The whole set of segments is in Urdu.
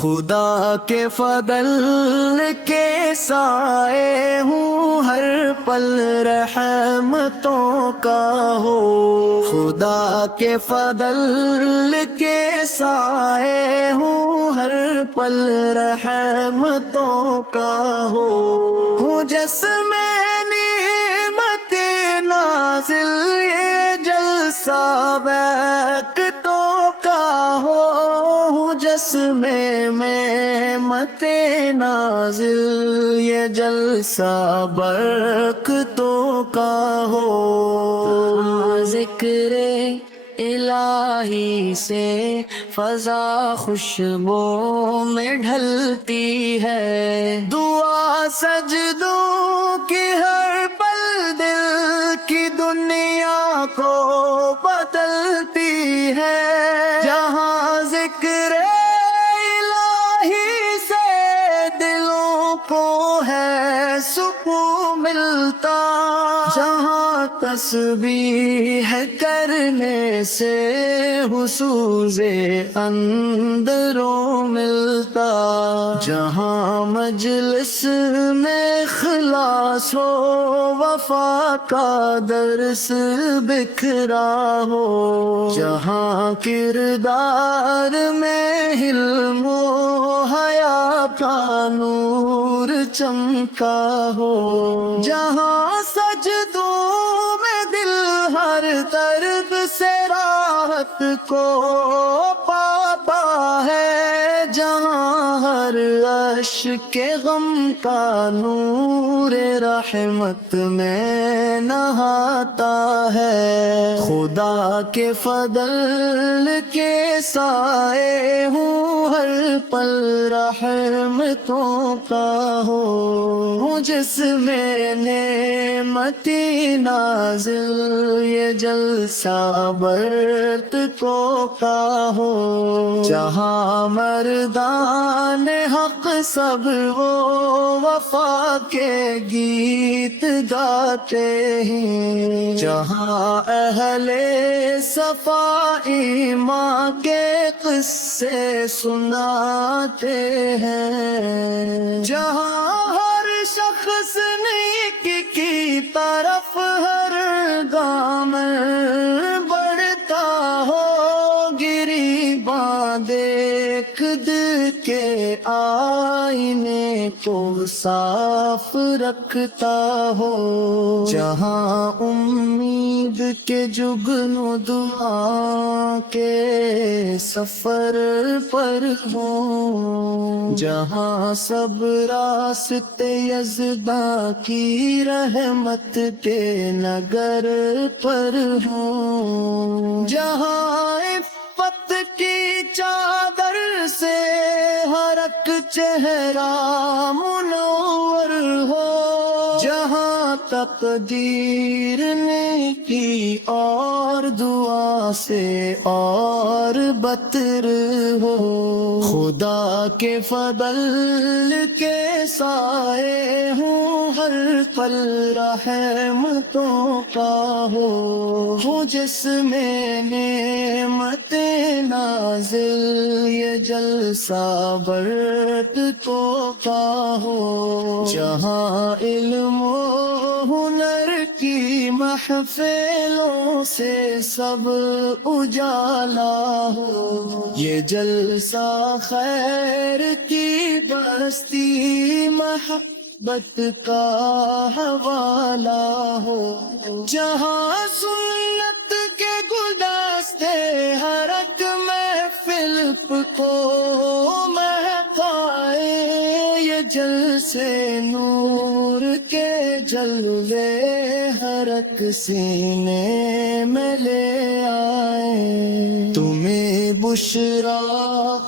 خدا کے فضل کے سائے ہوں ہر پل رحمتوں کا ہو، خدا کے فضل کے سائے ہوں ہر پل رحمتوں کا ہو جسم نعمت نازل یہ جلسہ وقتوں کا ہو، جسم میں مت نازل یہ جلسہ برکتوں کا ہو، ذکر الہی سے فضا خوشبو میں ڈھلتی ہے، دعا سجدوں کی ہر پل دل کی دنیا کو بدلتی ہے، جہاں ذکر الہی سے دلوں کو ہے سکون ملتا، جہاں تسبیح کرنے سے حسوز اندروں ملتا، جہاں مجلس میں اخلاص ہو وفا کا درس بکھرا ہو، جہاں کردار میں حلم و حیا کا نور چمکا ہو، جہاں سجدوں میں دل ہر درد سے راحت کو پاتا ہے، جہاں ہر اشک کے غم کا نور رحمت میں نہاتا ہے، خدا کے فضل کے سائے ہوں ہر پل رحمتوں کا ہو، جس میں نعمتی نازل یہ جلسہ برکتوں کا ہو، جہاں مردان حق صبر و وفا کے گیت گاتے ہیں، جہاں اہل صفا ایمان کے قصے سناتے ہیں، جہاں ہر شخص نیکی کی طرف ہر گام بڑھتا ہو، گریباں دیکھ دل کے آئینے کو صاف رکھتا ہو، جہاں امید کے جگنو دعا کے سفر پر ہوں، جہاں سب راستے یزداں کی رحمت کے نگر پر ہوں، جہاں عفت کی چادر سے ہر ایک چہرہ منور ہو، جہاں تقدیر نیکی اور دعا سے اور بتر ہو، خدا کے فضل کے سائے ہوں ہر پل رحمتوں کا ہو، جس میں نعمت نازل یہ جلسہ برکتوں کا ہو، جہاں علم و ہنر کی محفلوں سے سب اجالا ہو، یہ جلسہ خیر کی بستی محبت کا حوالہ ہو، جہاں سنت کے گلدستے ہر ایک محفل کو مہکائے، یہ جلسے نور کے جلوے ہر ایک سینے میں لے آئے، تمہیں بشرا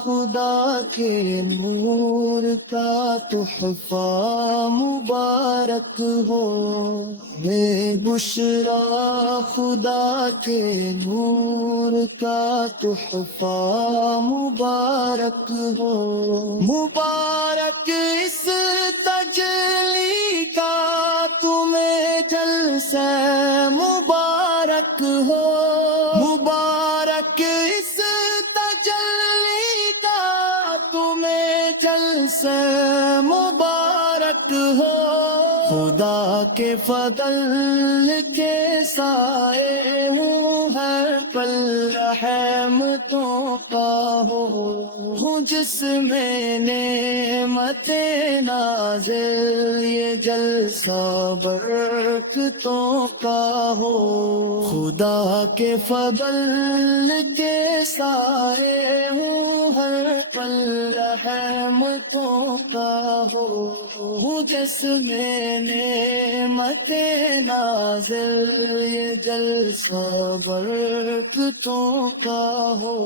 خدا کے نور کا تحفہ مبارک ہو، میں بشرا خدا کے نور کا تحفہ مبارک ہو، مبارک اس تجلی کا تمہیں جلسہ مبارک ہو، مبارک اس تجلی کا تمہیں جلسہ مبارک ہو، خدا کے فضل کے سائے ہوں ہر پل رحمتوں کا ہوں جس میں نعمت نازل یہ جلسہ برکتوں کا ہو، خدا کے فضل کے سائے ہوں ہر پل رحمتوں کا ہو جس میں نعمت نازل یہ جلسہ برکتوں کا ہو۔